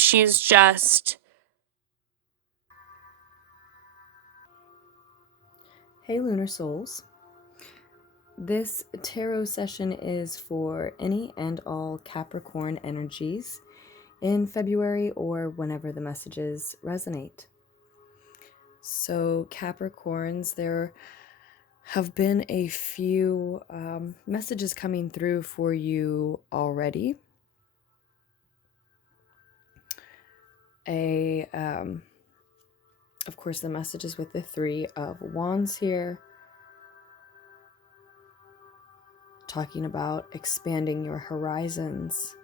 she's just... Hey Lunar Souls. This tarot session is for any and all Capricorn energies in February or whenever the messages resonate. So Capricorns, there have been a few messages coming through for you already. Of course, the messages with the Three of Wands here, talking about expanding your horizons,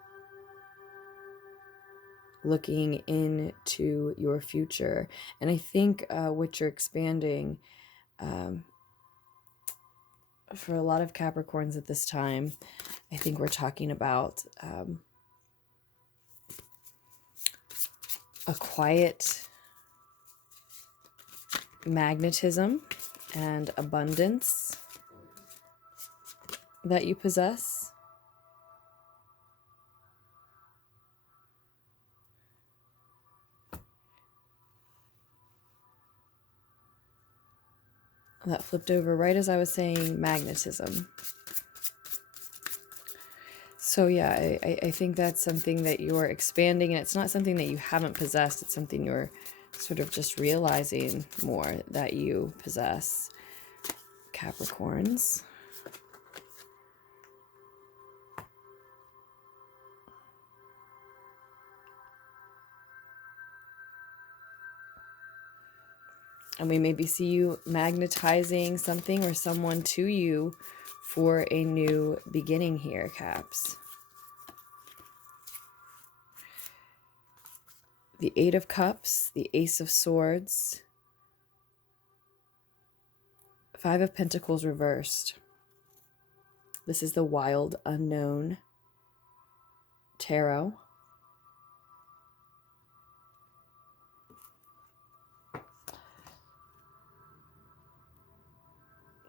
looking into your future. And I think what you're expanding, for a lot of Capricorns at this time, I think we're talking about a quiet magnetism and abundance that you possess. That flipped over right as I was saying magnetism. So yeah, I think that's something that you're expanding, and it's not something that you haven't possessed. It's something you're sort of just realizing more that you possess, Capricorns. And we maybe see you magnetizing something or someone to you for a new beginning here, Caps. The Eight of Cups, the Ace of Swords, Five of Pentacles reversed. This is the Wild Unknown Tarot.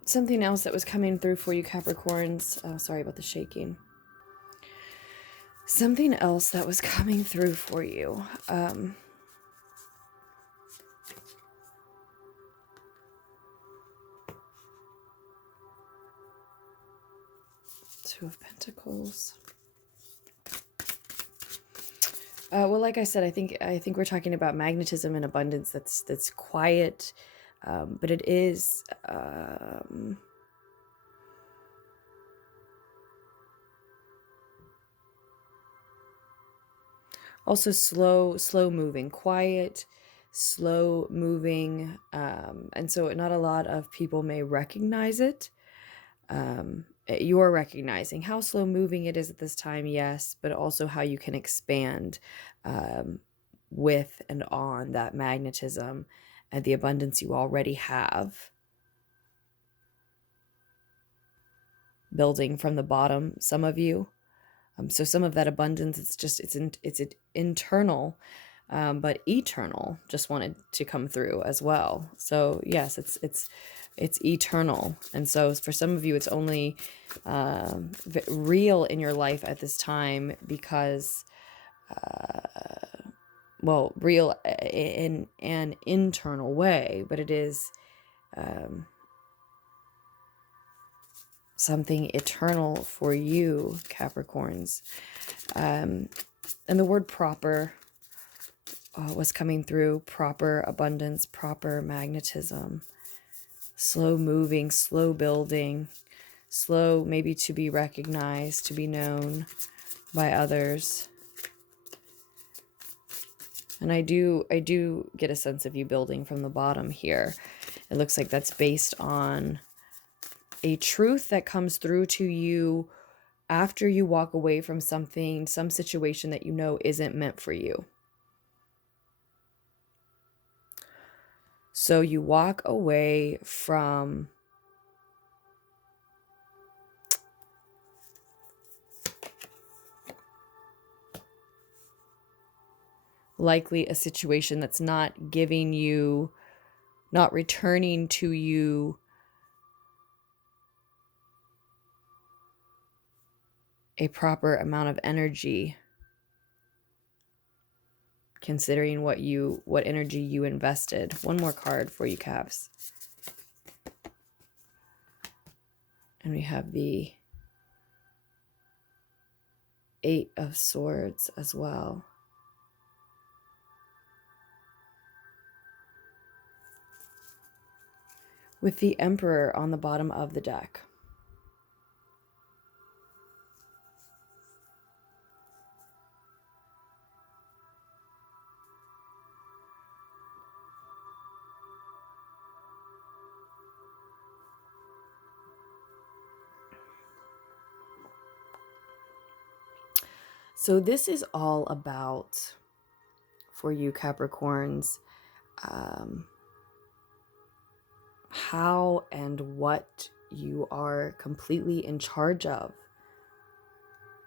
Something else that was coming through for you, Capricorns. Oh, sorry about the shaking. Something else that was coming through for you. Two of Pentacles. Well, like I said, I think we're talking about magnetism and abundance. That's quiet, but it is also slow moving, quiet, slow moving, and so not a lot of people may recognize it. You're recognizing how slow moving it is at this time, yes, but also how you can expand with and on that magnetism and the abundance you already have. Building from the bottom, some of you. So some of that abundance, it's internal, but eternal just wanted to come through as well. So yes, it's eternal. And so for some of you, it's only real in your life at this time because, well, real in an internal way, but it is something eternal for you, Capricorns. And the word proper was coming through. Proper abundance, proper magnetism, slow moving, slow building, slow maybe to be recognized, to be known by others. And I do get a sense of you building from the bottom here. It looks like that's based on a truth that comes through to you after you walk away from something, some situation that you know isn't meant for you. So you walk away from likely a situation that's not giving you, not returning to you a proper amount of energy. considering what energy you invested. One more card for you, Cavs. And we have the 8 of Swords as well. With the Emperor on the bottom of the deck. So this is all about, for you Capricorns, how and what you are completely in charge of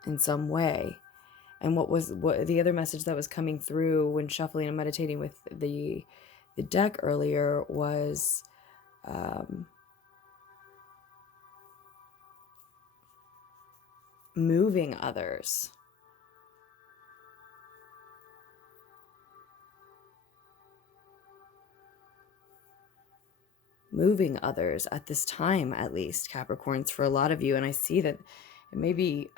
in some way. And what the other message that was coming through when shuffling and meditating with the deck earlier was moving others. Moving others at this time, at least, Capricorns, for a lot of you. And I see that it may be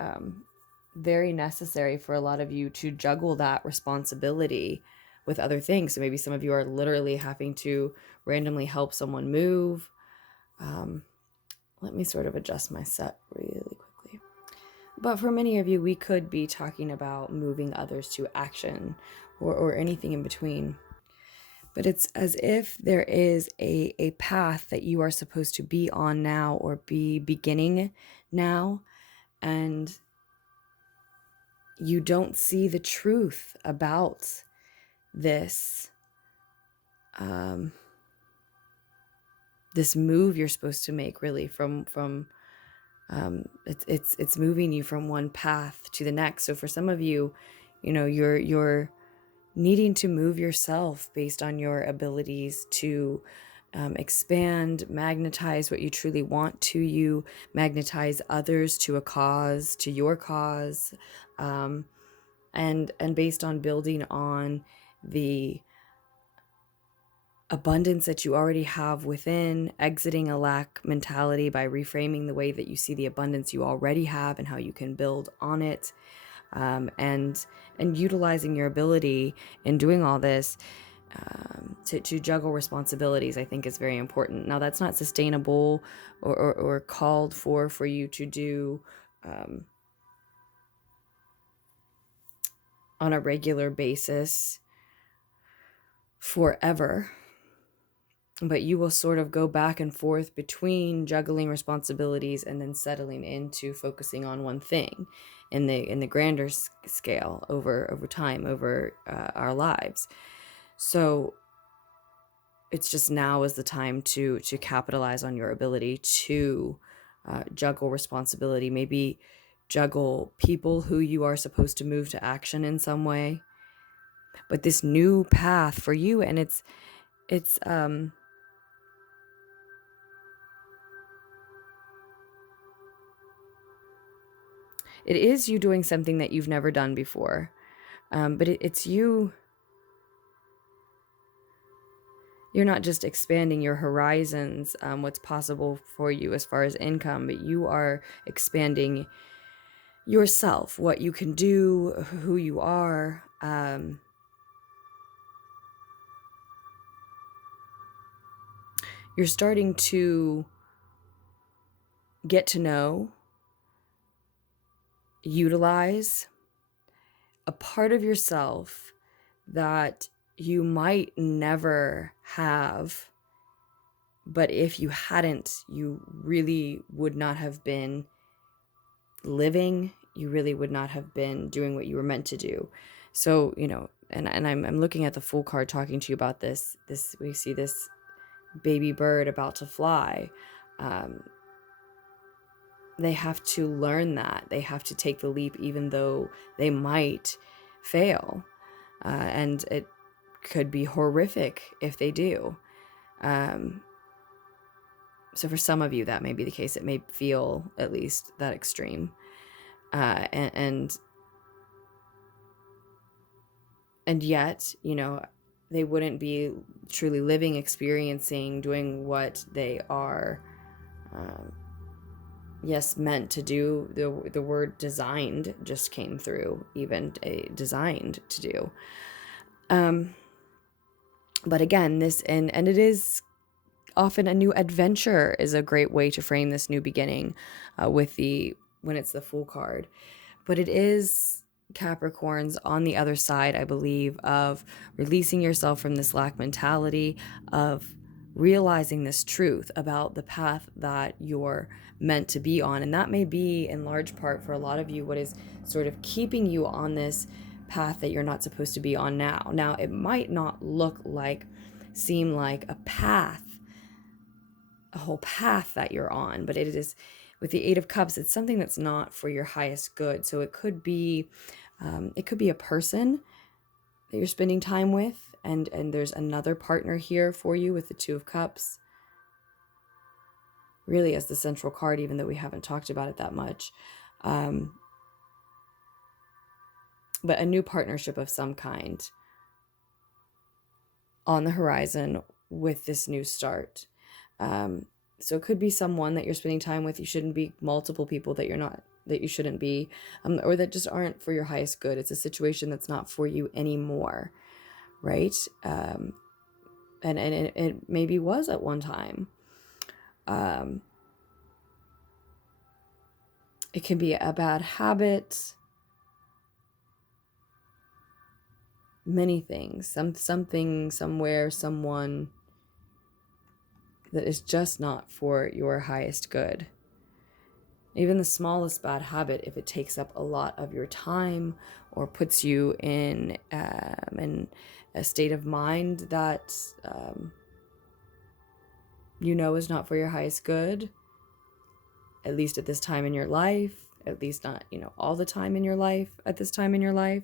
very necessary for a lot of you to juggle that responsibility with other things. So maybe some of you are literally having to randomly help someone move. Let me sort of adjust my set really quickly. But for many of you, we could be talking about moving others to action or anything in between. But it's as if there is a path that you are supposed to be on now or be beginning now, and you don't see the truth about this this move you're supposed to make, really, from it's moving you from one path to the next. So for some of you, you know, you're needing to move yourself based on your abilities to expand, magnetize what you truly want to you, magnetize others to a cause, to your cause, and based on building on the abundance that you already have within, exiting a lack mentality by reframing the way that you see the abundance you already have and how you can build on it. And utilizing your ability in doing all this to juggle responsibilities, I think, is very important. Now, that's not sustainable or called for you to do on a regular basis forever. But you will sort of go back and forth between juggling responsibilities and then settling into focusing on one thing in the grander scale over time, over our lives. So it's just now is the time to capitalize on your ability to juggle responsibility, maybe juggle people who you are supposed to move to action in some way. But this new path for you, and it's it is you doing something that you've never done before. But it's you. You're not just expanding your horizons, what's possible for you as far as income, but you are expanding yourself, what you can do, who you are. You're starting to get to know, utilize a part of yourself that you might never have, but if you hadn't, you really would not have been living, you really would not have been doing what you were meant to do. So, you know, and I'm looking at the Fool card talking to you about this, we see this baby bird about to fly. They have to learn that. They have to take the leap, even though they might fail. And it could be horrific if they do. So for some of you, that may be the case. It may feel at least that extreme. And And yet, they wouldn't be truly living, experiencing, doing what they are, meant to do. The word designed just came through, even designed to do. But again, this, and it is often a new adventure is a great way to frame this new beginning, when it's the Fool card. But it is, Capricorns, on the other side, I believe, of releasing yourself from this lack mentality, of realizing this truth about the path that you're meant to be on. And that may be, in large part, for a lot of you, what is sort of keeping you on this path that you're not supposed to be on now. Now, it might not seem like a whole path that you're on, but it is, with the Eight of Cups, it's something that's not for your highest good. So it could be a person that you're spending time with, and there's another partner here for you with the Two of Cups, really as the central card, even though we haven't talked about it that much. But a new partnership of some kind on the horizon with this new start. So it could be someone that you're spending time with. You shouldn't be multiple people that you shouldn't be, or that just aren't for your highest good. It's a situation that's not for you anymore, right? And it maybe was at one time. It can be a bad habit, many things, something, somewhere, someone that is just not for your highest good. Even the smallest bad habit, if it takes up a lot of your time or puts you in a state of mind that is not for your highest good, at least at this time in your life, at least not, all the time in your life, at this time in your life.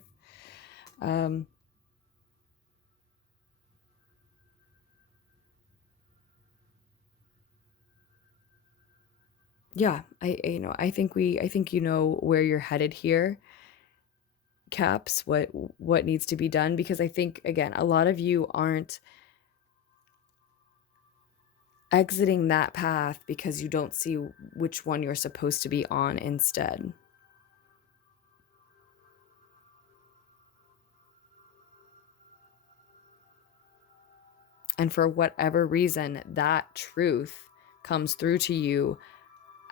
Yeah, I think where you're headed here, Caps, what needs to be done, because I think, again, a lot of you aren't exiting that path because you don't see which one you're supposed to be on instead. And for whatever reason, that truth comes through to you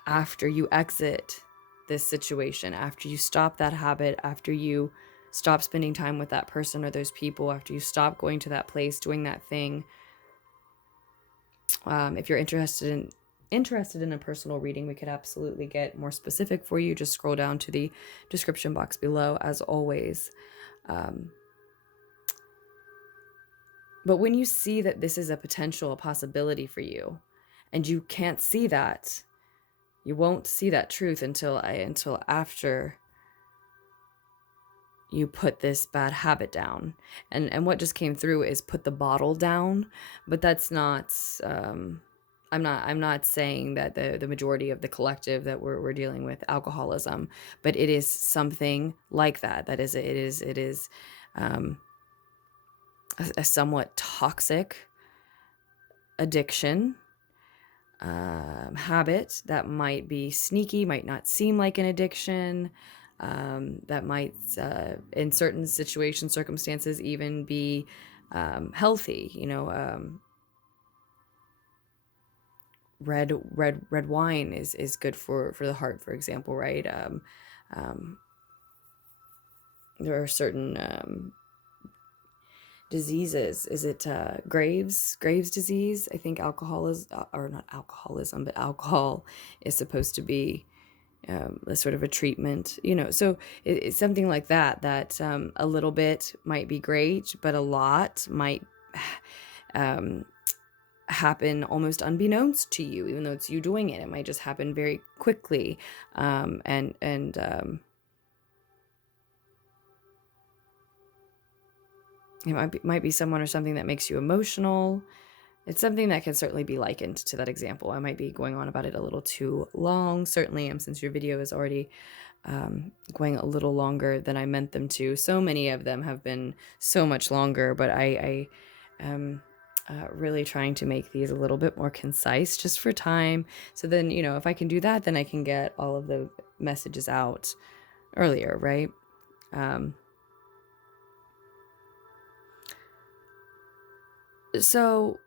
after you exit this situation, after you stop that habit, after you stop spending time with that person or those people, after you stop going to that place, doing that thing. If you're interested in a personal reading, we could absolutely get more specific for you. Just scroll down to the description box below, as always. But when you see that this is a possibility for you, and you can't see that, you won't see that truth until after you put this bad habit down. And what just came through is put the bottle down, but that's not, I'm not saying that the majority of the collective that we're dealing with alcoholism, but it is something like that. It is a somewhat toxic addiction, habit that might be sneaky, might not seem like an addiction, that might, in certain situations, circumstances, even be healthy. Red wine is good for the heart, for example, right? There are certain diseases. Is it Graves disease? I think alcohol is, or not alcoholism, but alcohol is supposed to be a sort of a treatment, so it's something like that a little bit might be great, but a lot might happen almost unbeknownst to you. Even though it's you doing it, it might just happen very quickly, and it might be someone or something that makes you emotional, it's something that can certainly be likened to that example. I might be going on about it a little too long. Certainly, since your video is already going a little longer than I meant them to. So many of them have been so much longer, but I am really trying to make these a little bit more concise just for time. So then, you know, if I can do that, then I can get all of the messages out earlier, right? So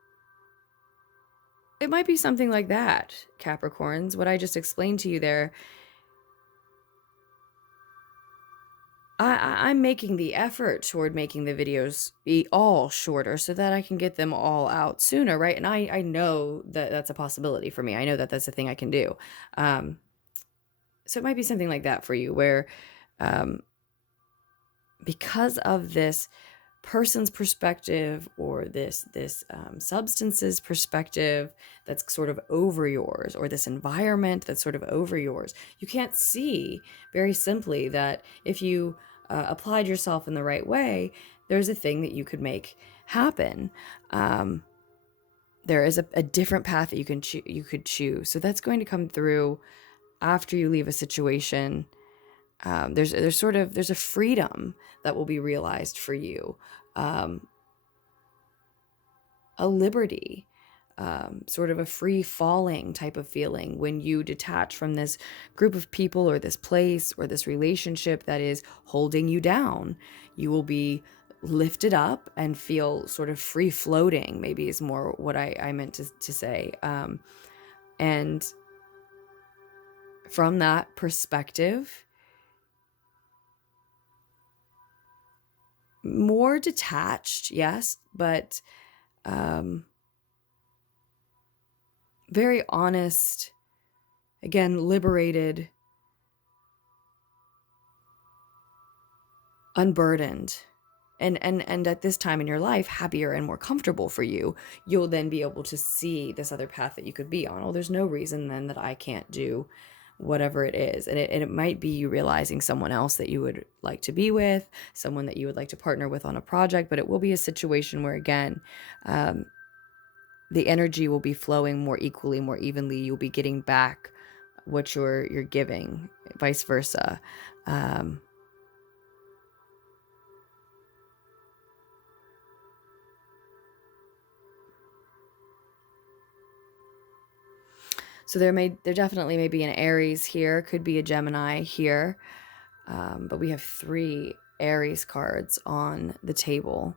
it might be something like that, Capricorns. What I just explained to you there, I'm making the effort toward making the videos be all shorter so that I can get them all out sooner, right? And I know that that's a possibility for me. I know that that's a thing I can do. So it might be something like that for you, where because of this person's perspective or this substance's perspective that's sort of over yours, or this environment that's sort of over yours, you can't see very simply that if you applied yourself in the right way, there's a thing that you could make happen. There is a different path that you could choose. So that's going to come through after you leave a situation. There's a freedom that will be realized for you, a liberty, sort of a free falling type of feeling when you detach from this group of people or this place or this relationship that is holding you down. You will be lifted up and feel sort of free floating, maybe is more what I meant to say. And from that perspective, more detached, yes, but very honest, again, liberated, unburdened, and at this time in your life, happier and more comfortable for you. You'll then be able to see this other path that you could be on. Oh, there's no reason then that I can't do whatever it is. And it might be you realizing someone else that you would like to be with, someone that you would like to partner with on a project, but it will be a situation where, again, the energy will be flowing more equally, more evenly. You'll be getting back what you're giving, vice versa. So there definitely may be an Aries here, could be a Gemini here, but we have 3 Aries cards on the table.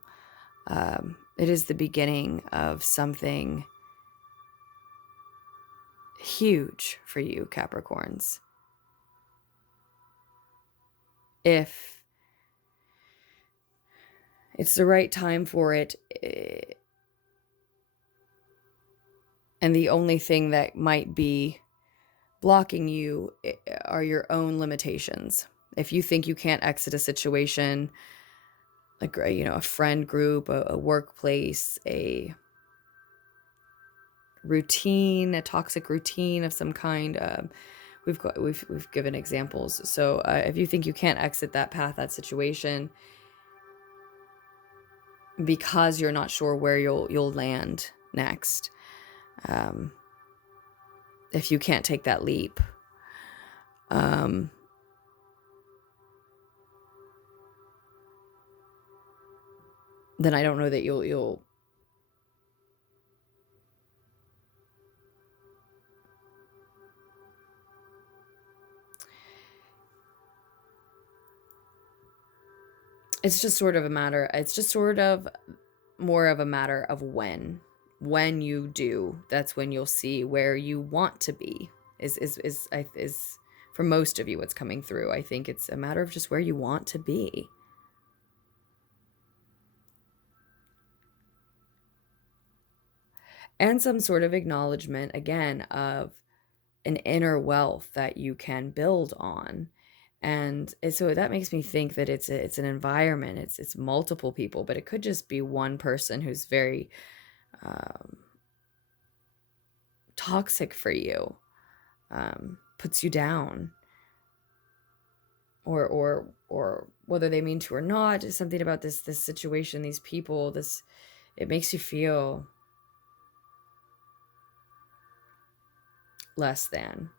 It is the beginning of something huge for you, Capricorns. If it's the right time for it, and the only thing that might be blocking you are your own limitations. If you think you can't exit a situation, like, you know, a friend group, a workplace, a routine, a toxic routine of some kind, we've given examples. So if you think you can't exit that path, that situation, because you're not sure where you'll land next, if you can't take that leap, then I don't know that you'll it's just sort of more of a matter of when you do. That's when you'll see where you want to be, is for most of you what's coming through. I think it's a matter of just where you want to be. And some sort of acknowledgement, again, of an inner wealth that you can build on. And so that makes me think that it's an environment, it's multiple people, but it could just be one person who's very toxic for you, puts you down, or whether they mean to or not, is something about this situation, these people, it makes you feel less than.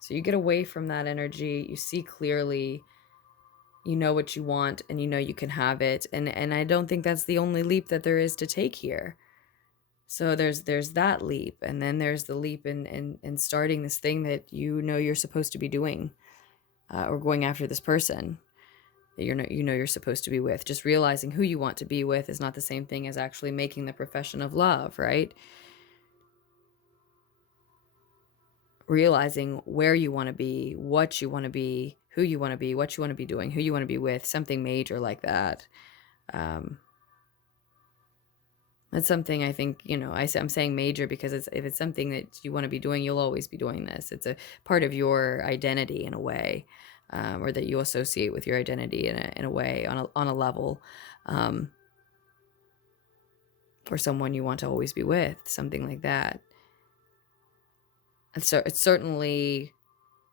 So you get away from that energy, you see clearly, you know what you want, and you know you can have it. And I don't think that's the only leap that there is to take here. So there's that leap, and then there's the leap in starting this thing that you know you're supposed to be doing, or going after this person that you're supposed to be with. Just realizing who you want to be with is not the same thing as actually making the profession of love, right? Realizing where you want to be, what you want to be, who you want to be, what you want to be doing, who you want to be with, something major like that. That's something I think, I'm saying major because if it's something that you want to be doing, you'll always be doing this. It's a part of your identity in a way, or that you associate with your identity in a way, on a level, for someone you want to always be with, something like that. And so it certainly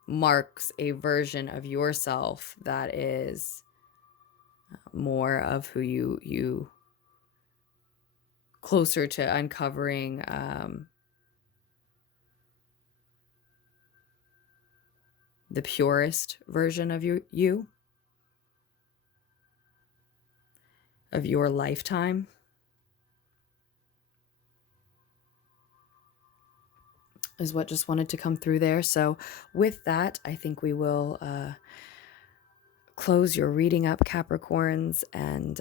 marks a version of yourself that is more of who you closer to uncovering the purest version of you of your lifetime. Is what just wanted to come through there. So with that, I think we will close your reading up, Capricorns. And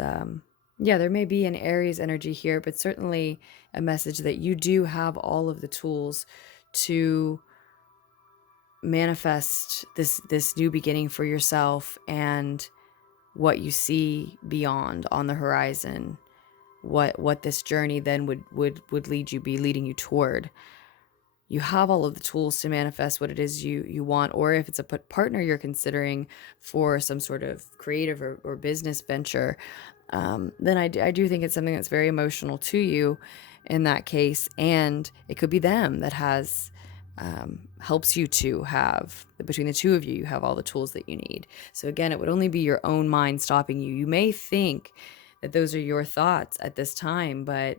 there may be an Aries energy here, but certainly a message that you do have all of the tools to manifest this new beginning for yourself, and what you see beyond on the horizon, what this journey then would be leading you toward. You have all of the tools to manifest what it is you want, or if it's a partner you're considering for some sort of creative or business venture, then I do think it's something that's very emotional to you in that case, and it could be them that has helps you to have, between the two of you, you have all the tools that you need. So again, it would only be your own mind stopping you. You may think that those are your thoughts at this time, but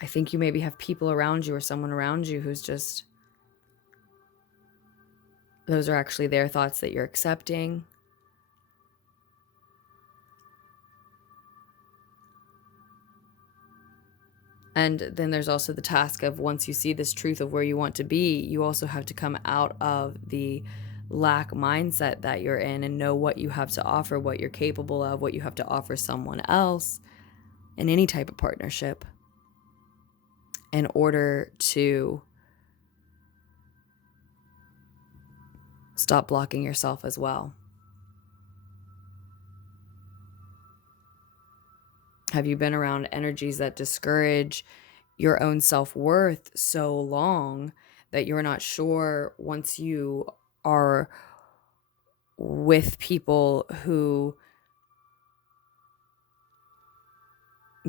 I think you maybe have people around you or someone around you who's just, those are actually their thoughts that you're accepting. And then there's also the task of, once you see this truth of where you want to be, you also have to come out of the lack mindset that you're in and know what you have to offer, what you're capable of, what you have to offer someone else in any type of partnership, in order to stop blocking yourself as well. Have you been around energies that discourage your own self-worth so long that you're not sure, once you are with people who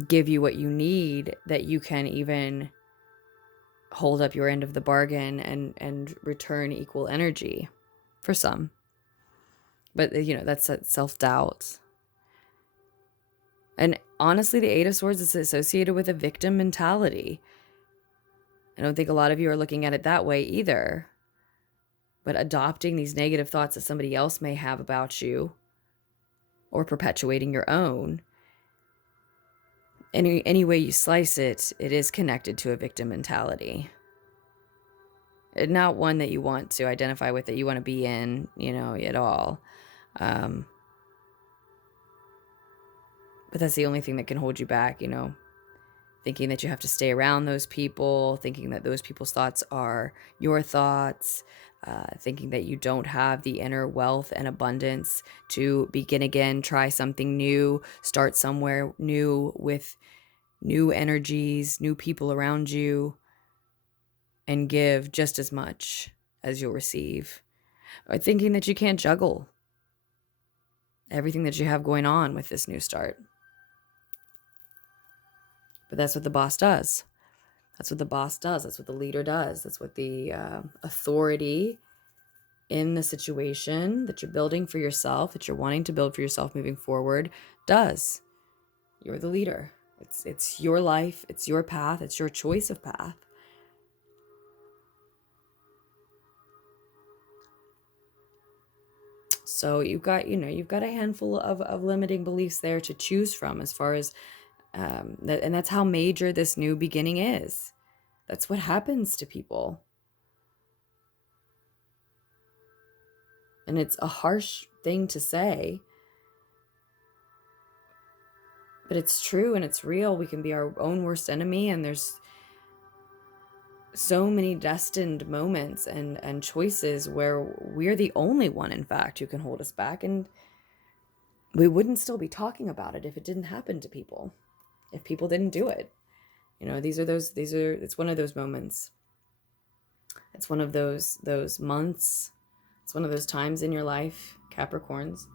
give you what you need, that you can even hold up your end of the bargain and return equal energy for some? But that's that self-doubt. And honestly, the Eight of Swords is associated with a victim mentality. I don't think a lot of you are looking at it that way either. But adopting these negative thoughts that somebody else may have about you, or perpetuating your own, any way you slice it, it is connected to a victim mentality. Not one that you want to identify with, that you want to be in, at all. But that's the only thing that can hold you back, thinking that you have to stay around those people, thinking that those people's thoughts are your thoughts, thinking that you don't have the inner wealth and abundance to begin again, try something new, start somewhere new with new energies, new people around you, and give just as much as you'll receive. Or thinking that you can't juggle everything that you have going on with this new start. But that's what the boss does. That's what the boss does. That's what the leader does. That's what the authority in the situation that you're building for yourself, that you're wanting to build for yourself moving forward, does. You're the leader. It's your life. It's your path. It's your choice of path. So you've got a handful of limiting beliefs there to choose from, as far as and that's how major this new beginning is. That's what happens to people. And it's a harsh thing to say, but it's true and it's real. We can be our own worst enemy, and there's so many destined moments and choices where we're the only one, in fact, who can hold us back. And we wouldn't still be talking about it if it didn't happen to people, if people didn't do it. It's one of those moments. It's one of those months. It's one of those times in your life, Capricorns.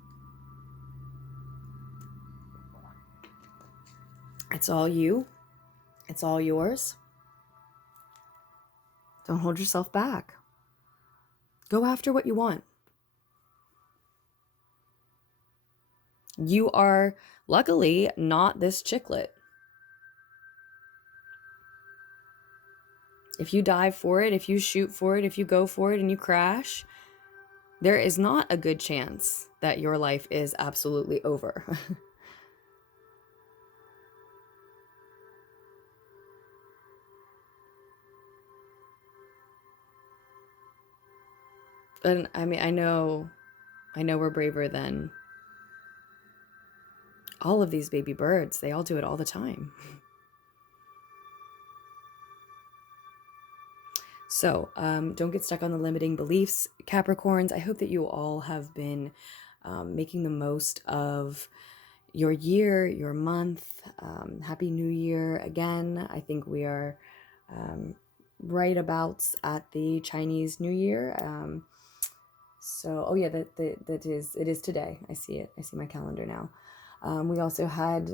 It's all you. It's all yours. Don't hold yourself back. Go after what you want. You are, luckily, not this chicklet. If you dive for it, if you shoot for it, if you go for it and you crash, there is not a good chance that your life is absolutely over. And I mean, I know we're braver than all of these baby birds. They all do it all the time. So don't get stuck on the limiting beliefs, Capricorns. I hope that you all have been making the most of your year, your month. Happy New Year again. I think we are right about at the Chinese New Year. So, oh yeah, it is today. I see it. I see my calendar now. We also had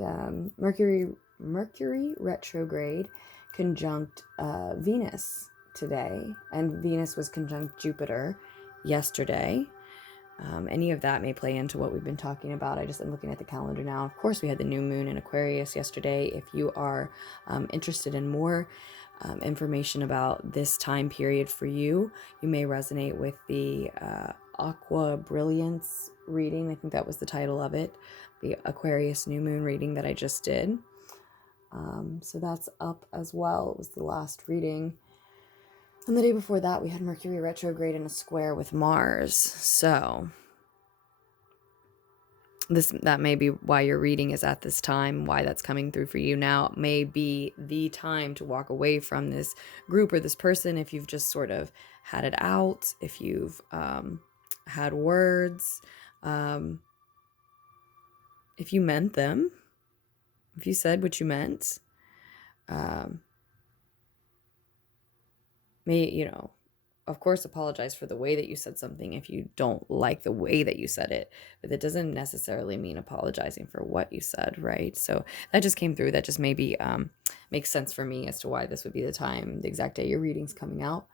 Mercury retrograde conjunct Venus today, and Venus was conjunct Jupiter yesterday. Any of that may play into what we've been talking about. I'm looking at the calendar now. Of course, we had the new moon in Aquarius yesterday. If you are interested in more information about this time period for you, you may resonate with the Aqua Brilliance reading. I think that was the title of it, the Aquarius new moon reading that I just did. So that's up as well. It was the last reading. And the day before that, we had Mercury retrograde in a square with Mars. So that may be why your reading is at this time, why that's coming through for you now. It may be the time to walk away from this group or this person if you've just sort of had it out, if you've had words, if you meant them, if you said what you meant. May, of course, apologize for the way that you said something if you don't like the way that you said it, but that doesn't necessarily mean apologizing for what you said, right? So that just came through. That just maybe makes sense for me as to why this would be the time, the exact day your reading's coming out.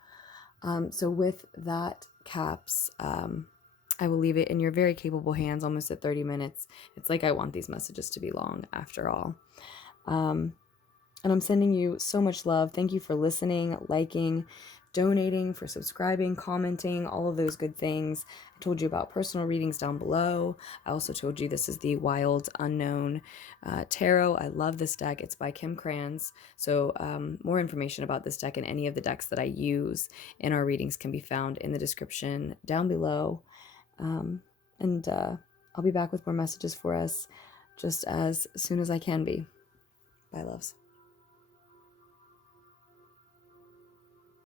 So with that, Caps, I will leave it in your very capable hands, almost at 30 minutes. It's like I want these messages to be long after all. And I'm sending you so much love. Thank you for listening, liking, donating, for subscribing, commenting, all of those good things. I told you about personal readings down below. I also told you this is the Wild Unknown Tarot. I love this deck. It's by Kim Krans. So more information about this deck and any of the decks that I use in our readings can be found in the description down below. And I'll be back with more messages for us just as soon as I can be. Bye, loves.